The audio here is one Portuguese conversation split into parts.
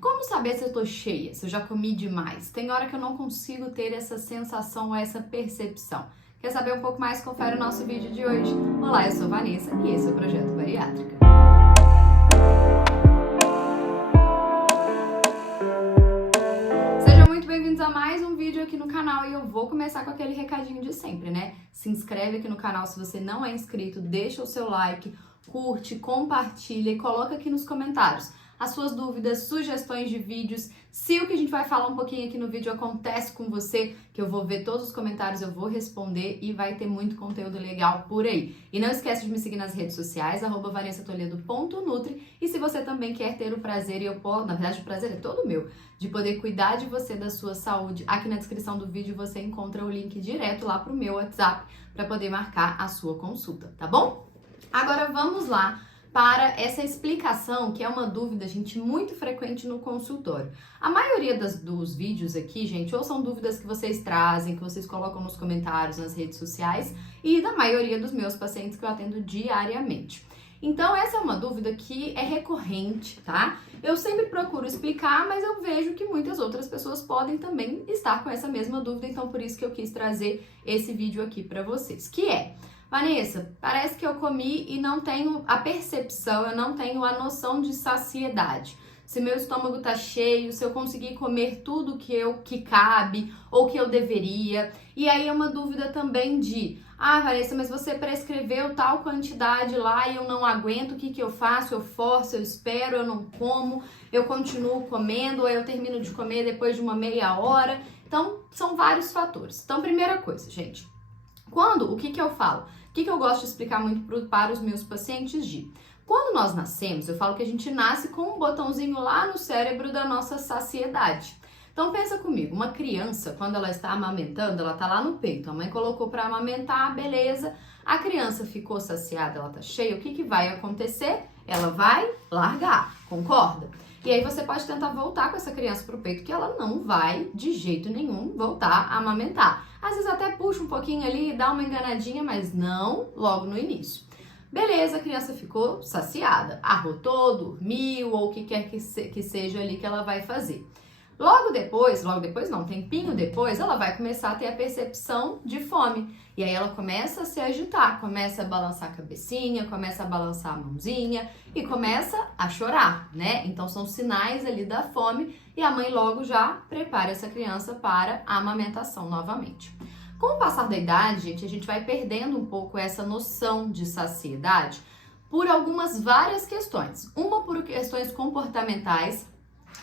como saber se eu tô cheia, se eu já comi demais? Tem hora que eu não consigo ter essa sensação, essa percepção. Quer saber um pouco mais? Confere o nosso vídeo de hoje. Olá, eu sou Vanessa e esse é o Projeto Bariátrica. Sejam muito bem-vindos a mais um vídeo aqui no canal e eu vou começar com aquele recadinho de sempre, né? Se inscreve aqui no canal se você não é inscrito, deixa o seu like, curte, compartilha e coloca aqui nos comentários as suas dúvidas, sugestões de vídeos, se o que a gente vai falar um pouquinho aqui no vídeo acontece com você, que eu vou ver todos os comentários, eu vou responder e vai ter muito conteúdo legal por aí. E não esquece de me seguir nas redes sociais, @vanessatoledo.nutri, e se você também quer ter o prazer, na verdade o prazer é todo meu, de poder cuidar de você, da sua saúde, aqui na descrição do vídeo você encontra o link direto lá pro meu WhatsApp para poder marcar a sua consulta, tá bom? Agora vamos lá para essa explicação, que é uma dúvida, gente, muito frequente no consultório. A maioria dos vídeos aqui, gente, ou são dúvidas que vocês trazem, que vocês colocam nos comentários, nas redes sociais, e da maioria dos meus pacientes que eu atendo diariamente. Então, essa é uma dúvida que é recorrente, tá? Eu sempre procuro explicar, mas eu vejo que muitas outras pessoas podem também estar com essa mesma dúvida, então por isso que eu quis trazer esse vídeo aqui para vocês, que é: Vanessa, parece que eu comi e não tenho a percepção, eu não tenho a noção de saciedade. Se meu estômago tá cheio, se eu conseguir comer tudo que cabe ou que eu deveria. E aí é uma dúvida também de: Vanessa, mas você prescreveu tal quantidade lá e eu não aguento, o que eu faço? Eu forço, eu espero, eu não como, eu continuo comendo, ou eu termino de comer depois de uma meia hora. Então, são vários fatores. Então, primeira coisa, gente, o que eu falo? O que eu gosto de explicar muito para os meus pacientes quando nós nascemos, eu falo que a gente nasce com um botãozinho lá no cérebro da nossa saciedade. Então pensa comigo, uma criança, quando ela está amamentando, ela tá lá no peito, a mãe colocou para amamentar, beleza, a criança ficou saciada, ela tá cheia, o que vai acontecer? Ela vai largar, concorda? E aí você pode tentar voltar com essa criança pro peito, que ela não vai, de jeito nenhum, voltar a amamentar. Às vezes até puxa um pouquinho ali, dá uma enganadinha, mas não logo no início. Beleza, a criança ficou saciada, arrotou, dormiu, ou o que quer que seja ali que ela vai fazer. Logo depois não, tempinho depois, ela vai começar a ter a percepção de fome. E aí ela começa a se agitar, começa a balançar a cabecinha, começa a balançar a mãozinha e começa a chorar, né? Então são sinais ali da fome e a mãe logo já prepara essa criança para a amamentação novamente. Com o passar da idade, gente, a gente vai perdendo um pouco essa noção de saciedade por várias questões. Uma por questões comportamentais.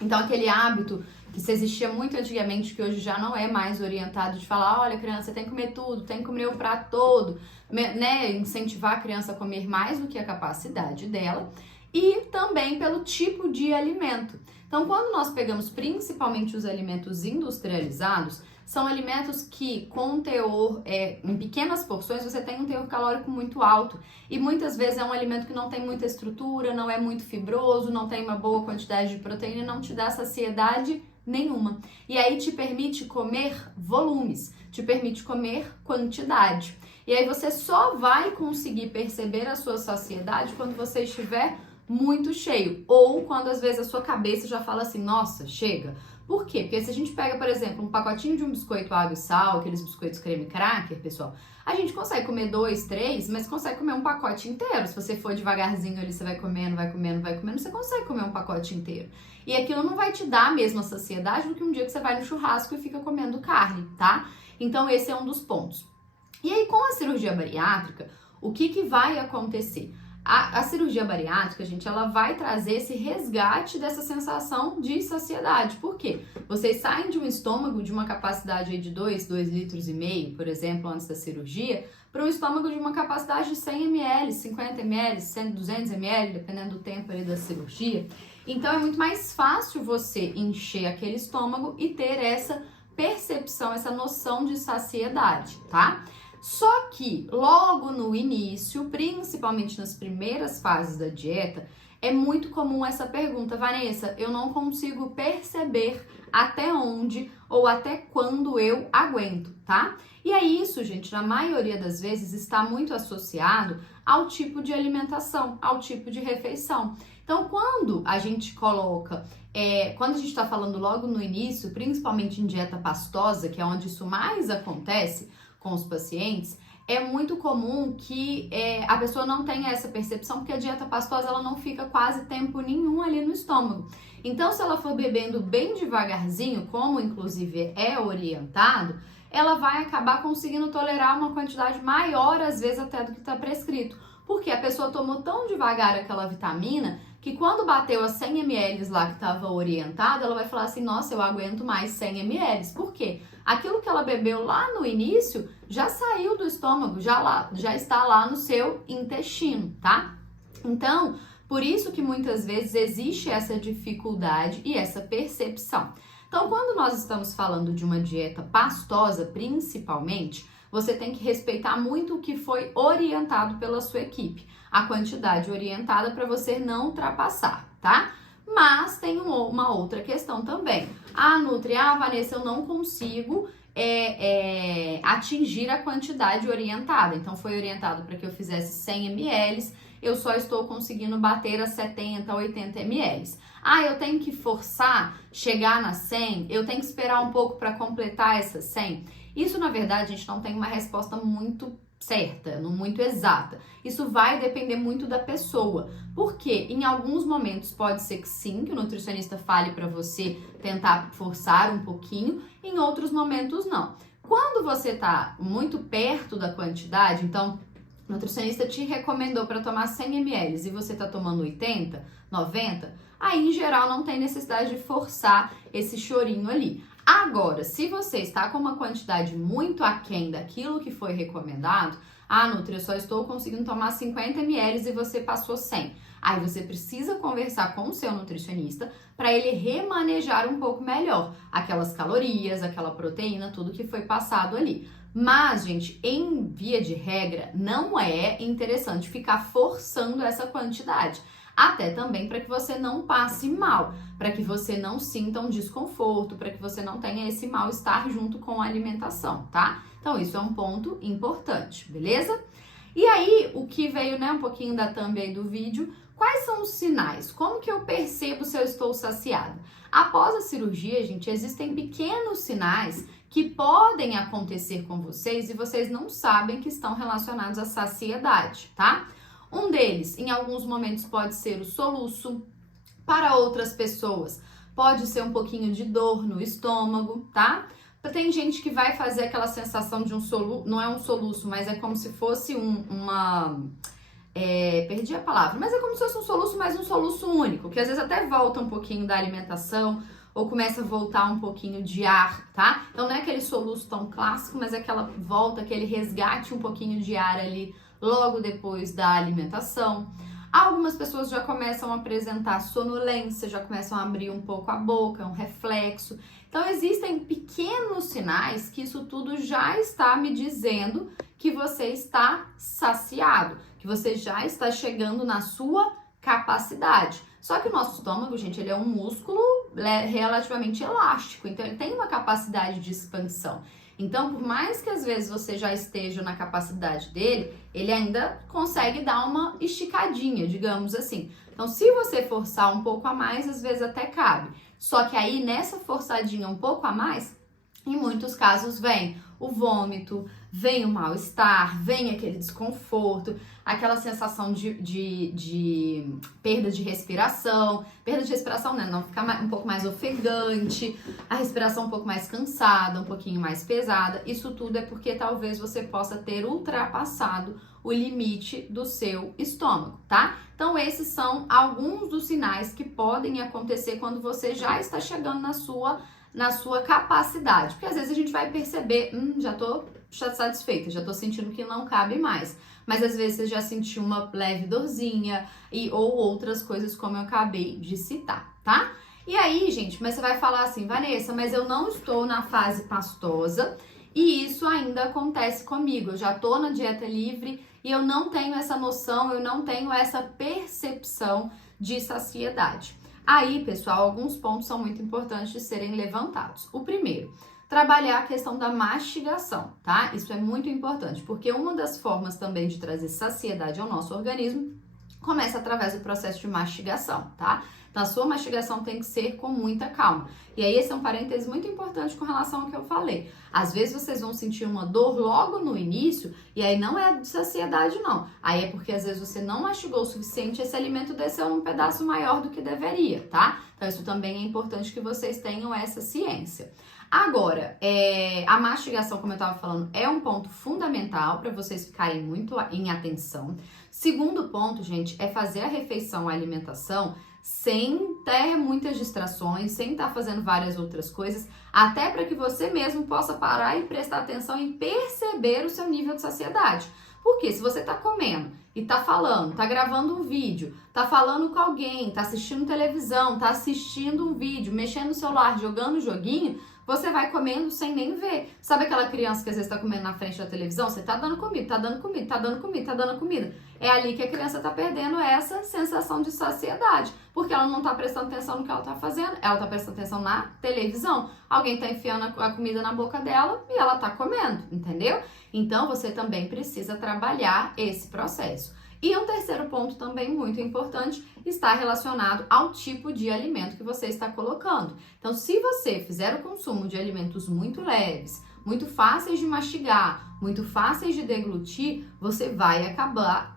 Então, aquele hábito que se existia muito antigamente, que hoje já não é mais orientado, de falar: olha, criança, você tem que comer tudo, tem que comer o prato todo, né? Incentivar a criança a comer mais do que a capacidade dela. E também pelo tipo de alimento. Então, quando nós pegamos principalmente os alimentos industrializados, são alimentos que, com teor, em pequenas porções, você tem um teor calórico muito alto. E muitas vezes é um alimento que não tem muita estrutura, não é muito fibroso, não tem uma boa quantidade de proteína, não te dá saciedade nenhuma. E aí te permite comer volumes, te permite comer quantidade. E aí você só vai conseguir perceber a sua saciedade quando você estiver muito cheio. Ou quando às vezes a sua cabeça já fala assim: nossa, chega. Por quê? Porque se a gente pega, por exemplo, um pacotinho de um biscoito água e sal, aqueles biscoitos creme cracker, pessoal, a gente consegue comer 2, 3, mas consegue comer um pacote inteiro. Se você for devagarzinho ali, você vai comendo, você consegue comer um pacote inteiro. E aquilo não vai te dar a mesma saciedade do que um dia que você vai no churrasco e fica comendo carne, tá? Então esse é um dos pontos. E aí, com a cirurgia bariátrica, o que vai acontecer? A cirurgia bariátrica, gente, ela vai trazer esse resgate dessa sensação de saciedade. Por quê? Vocês saem de um estômago de uma capacidade aí de 2 litros e meio, por exemplo, antes da cirurgia, para um estômago de uma capacidade de 100 ml, 50 ml, 100, 200 ml, dependendo do tempo ali da cirurgia. Então, é muito mais fácil você encher aquele estômago e ter essa percepção, essa noção de saciedade, tá? Só que logo no início, principalmente nas primeiras fases da dieta, é muito comum essa pergunta: Vanessa, eu não consigo perceber até onde ou até quando eu aguento, tá? E é isso, gente, na maioria das vezes está muito associado ao tipo de alimentação, ao tipo de refeição. Então, quando a gente coloca, quando a gente está falando logo no início, principalmente em dieta pastosa, que é onde isso mais acontece com os pacientes, é muito comum que a pessoa não tenha essa percepção, porque a dieta pastosa ela não fica quase tempo nenhum ali no estômago. Então, se ela for bebendo bem devagarzinho, como inclusive é orientado, ela vai acabar conseguindo tolerar uma quantidade maior, às vezes até do que está prescrito. Porque a pessoa tomou tão devagar aquela vitamina que quando bateu a 100 ml lá que estava orientada, ela vai falar assim, nossa, eu aguento mais 100 ml. Por quê? Aquilo que ela bebeu lá no início já saiu do estômago, já está lá no seu intestino, tá? Então, por isso que muitas vezes existe essa dificuldade e essa percepção. Então, quando nós estamos falando de uma dieta pastosa, principalmente, você tem que respeitar muito o que foi orientado pela sua equipe, a quantidade orientada para você não ultrapassar, tá? Mas tem uma outra questão também. Vanessa, eu não consigo atingir a quantidade orientada. Então, foi orientado para que eu fizesse 100 ml, eu só estou conseguindo bater a 70, 80 ml. Eu tenho que forçar chegar na 100, eu tenho que esperar um pouco para completar essa 100. Isso, na verdade, a gente não tem uma resposta muito certa, muito exata. Isso vai depender muito da pessoa, porque em alguns momentos pode ser que sim, que o nutricionista fale para você tentar forçar um pouquinho, em outros momentos não. Quando você está muito perto da quantidade, então o nutricionista te recomendou para tomar 100 ml e você está tomando 80, 90, aí em geral não tem necessidade de forçar esse chorinho ali. Agora, se você está com uma quantidade muito aquém daquilo que foi recomendado, Nutri, eu só estou conseguindo tomar 50 ml e você passou 100. Aí você precisa conversar com o seu nutricionista para ele remanejar um pouco melhor aquelas calorias, aquela proteína, tudo que foi passado ali. Mas, gente, em via de regra, não é interessante ficar forçando essa quantidade. Até também para que você não passe mal, para que você não sinta um desconforto, para que você não tenha esse mal-estar junto com a alimentação, tá? Então, isso é um ponto importante, beleza? E aí, o que veio, um pouquinho da thumb aí do vídeo, quais são os sinais? Como que eu percebo se eu estou saciada? Após a cirurgia, gente, existem pequenos sinais que podem acontecer com vocês e vocês não sabem que estão relacionados à saciedade, tá? Um deles, em alguns momentos, pode ser o soluço. Para outras pessoas, pode ser um pouquinho de dor no estômago, tá? Tem gente que vai fazer aquela sensação de um soluço, não é um soluço, mas é como se fosse perdi a palavra, mas é como se fosse um soluço, mas um soluço único, que às vezes até volta um pouquinho da alimentação, ou começa a voltar um pouquinho de ar, tá? Então não é aquele soluço tão clássico, mas é aquela volta, aquele resgate um pouquinho de ar ali logo depois da alimentação. Algumas pessoas já começam a apresentar sonolência, já começam a abrir um pouco a boca, um reflexo. Então existem pequenos sinais que isso tudo já está me dizendo que você está saciado, que você já está chegando na sua capacidade. Só que o nosso estômago, gente, ele é um músculo relativamente elástico, então ele tem uma capacidade de expansão. Então, por mais que às vezes você já esteja na capacidade dele, ele ainda consegue dar uma esticadinha, digamos assim. Então, se você forçar um pouco a mais, às vezes até cabe. Só que aí, nessa forçadinha um pouco a mais, em muitos casos vem o vômito, vem o mal-estar, vem aquele desconforto, aquela sensação de perda de respiração. Perda de respiração, né? Não ficar um pouco mais ofegante, a respiração um pouco mais cansada, um pouquinho mais pesada. Isso tudo é porque talvez você possa ter ultrapassado o limite do seu estômago, tá? Então, esses são alguns dos sinais que podem acontecer quando você já está chegando na sua capacidade. Porque às vezes a gente vai perceber, já tô satisfeita, já tô sentindo que não cabe mais. Mas às vezes você já sentiu uma leve dorzinha ou outras coisas como eu acabei de citar, tá? E aí, gente, mas você vai falar assim, Vanessa, mas eu não estou na fase pastosa e isso ainda acontece comigo. Eu já tô na dieta livre e eu não tenho essa noção, eu não tenho essa percepção de saciedade. Aí, pessoal, alguns pontos são muito importantes de serem levantados. O primeiro, trabalhar a questão da mastigação, tá? Isso é muito importante, porque uma das formas também de trazer saciedade ao nosso organismo, começa através do processo de mastigação, tá? Então, a sua mastigação tem que ser com muita calma. E aí, esse é um parêntese muito importante com relação ao que eu falei. Às vezes, vocês vão sentir uma dor logo no início, e aí não é de saciedade, não. Aí é porque, às vezes, você não mastigou o suficiente, esse alimento desceu num pedaço maior do que deveria, tá? Então, isso também é importante que vocês tenham essa ciência. Agora, a mastigação, como eu estava falando, é um ponto fundamental para vocês ficarem muito em atenção. Segundo ponto, gente, é fazer a refeição, a alimentação, sem ter muitas distrações, sem estar fazendo várias outras coisas, até para que você mesmo possa parar e prestar atenção em perceber o seu nível de saciedade. Porque se você tá comendo e tá falando, tá gravando um vídeo, tá falando com alguém, tá assistindo televisão, tá assistindo um vídeo, mexendo no celular, jogando um joguinho, você vai comendo sem nem ver. Sabe aquela criança que às vezes tá comendo na frente da televisão? Você tá dando comida, tá dando comida, tá dando comida, tá dando comida. É ali que a criança tá perdendo essa sensação de saciedade, porque ela não tá prestando atenção no que ela tá fazendo, ela tá prestando atenção na televisão. Alguém tá enfiando a comida na boca dela e ela tá comendo, entendeu? Então, você também precisa trabalhar esse processo. E um terceiro ponto também muito importante está relacionado ao tipo de alimento que você está colocando. Então, se você fizer o consumo de alimentos muito leves, muito fáceis de mastigar, muito fáceis de deglutir, você vai acabar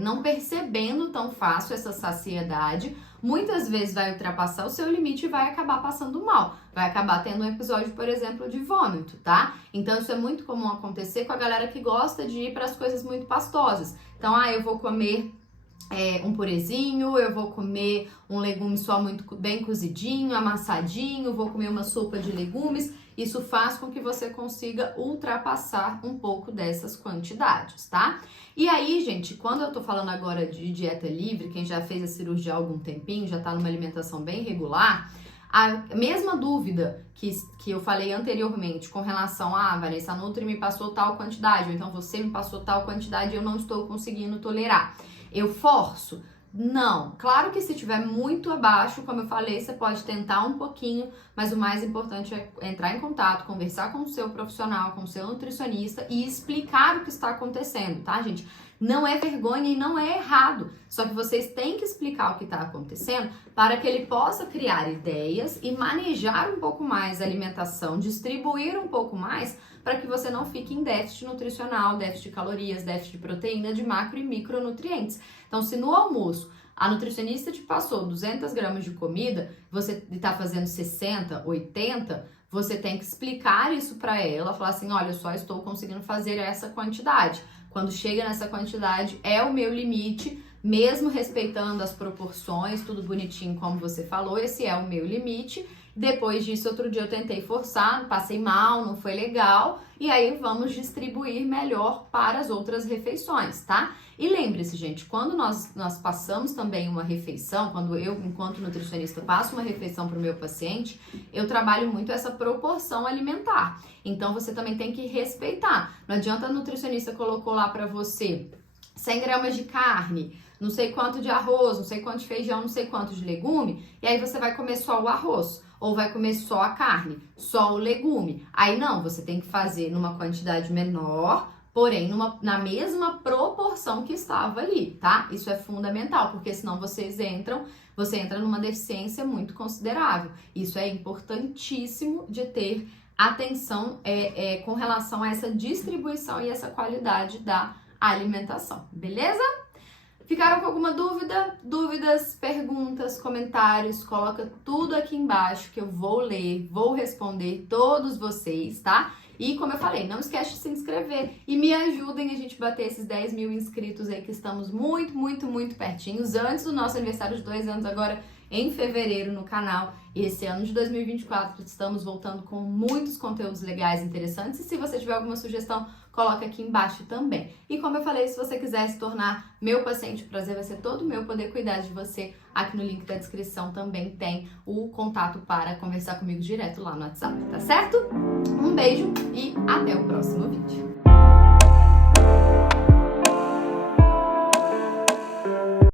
não percebendo tão fácil essa saciedade. Muitas vezes vai ultrapassar o seu limite e vai acabar passando mal. Vai acabar tendo um episódio, por exemplo, de vômito, tá? Então, isso é muito comum acontecer com a galera que gosta de ir para as coisas muito pastosas. Então, eu vou comer um purezinho, eu vou comer um legume só muito bem cozidinho, amassadinho, vou comer uma sopa de legumes. Isso faz com que você consiga ultrapassar um pouco dessas quantidades, tá? E aí, gente, quando eu tô falando agora de dieta livre, quem já fez a cirurgia há algum tempinho, já tá numa alimentação bem regular, a mesma dúvida que eu falei anteriormente com relação a Vanessa, a Nutri me passou tal quantidade, ou então você me passou tal quantidade e eu não estou conseguindo tolerar. Eu forço? Não. Claro que se estiver muito abaixo, como eu falei, você pode tentar um pouquinho, mas o mais importante é entrar em contato, conversar com o seu profissional, com o seu nutricionista e explicar o que está acontecendo, tá, gente? Não é vergonha e não é errado, só que vocês têm que explicar o que está acontecendo para que ele possa criar ideias e manejar um pouco mais a alimentação, distribuir um pouco mais para que você não fique em déficit nutricional, déficit de calorias, déficit de proteína, de macro e micronutrientes. Então, se no almoço a nutricionista te passou 200 gramas de comida, você está fazendo 60, 80, você tem que explicar isso para ela, falar assim, olha, eu só estou conseguindo fazer essa quantidade. Quando chega nessa quantidade, é o meu limite, mesmo respeitando as proporções, tudo bonitinho como você falou, esse é o meu limite. Depois disso, outro dia eu tentei forçar, passei mal, não foi legal, e aí vamos distribuir melhor para as outras refeições, tá? E lembre-se, gente, quando nós passamos também uma refeição, quando eu, enquanto nutricionista, passo uma refeição para o meu paciente, eu trabalho muito essa proporção alimentar. Então, você também tem que respeitar. Não adianta a nutricionista colocou lá para você 100 gramas de carne, não sei quanto de arroz, não sei quanto de feijão, não sei quanto de legume, e aí você vai comer só o arroz, ou vai comer só a carne, só o legume. Aí não, você tem que fazer numa quantidade menor, porém na mesma proporção que estava ali, tá? Isso é fundamental, porque senão você entra numa deficiência muito considerável. Isso é importantíssimo de ter atenção com relação a essa distribuição e essa qualidade da alimentação, beleza? Ficaram com alguma dúvida? Dúvidas, perguntas, comentários, coloca tudo aqui embaixo que eu vou ler, vou responder todos vocês, tá? E como eu falei, não esquece de se inscrever e me ajudem a gente bater esses 10 mil inscritos aí, que estamos muito, muito, muito pertinhos, antes do nosso aniversário de 2 anos, agora em fevereiro no canal. E esse ano de 2024 estamos voltando com muitos conteúdos legais, interessantes. E se você tiver alguma sugestão, coloca aqui embaixo também. E como eu falei, se você quiser se tornar meu paciente, o prazer vai ser todo meu poder cuidar de você. Aqui no link da descrição também tem o contato para conversar comigo direto lá no WhatsApp, tá certo? Um beijo e até o próximo vídeo.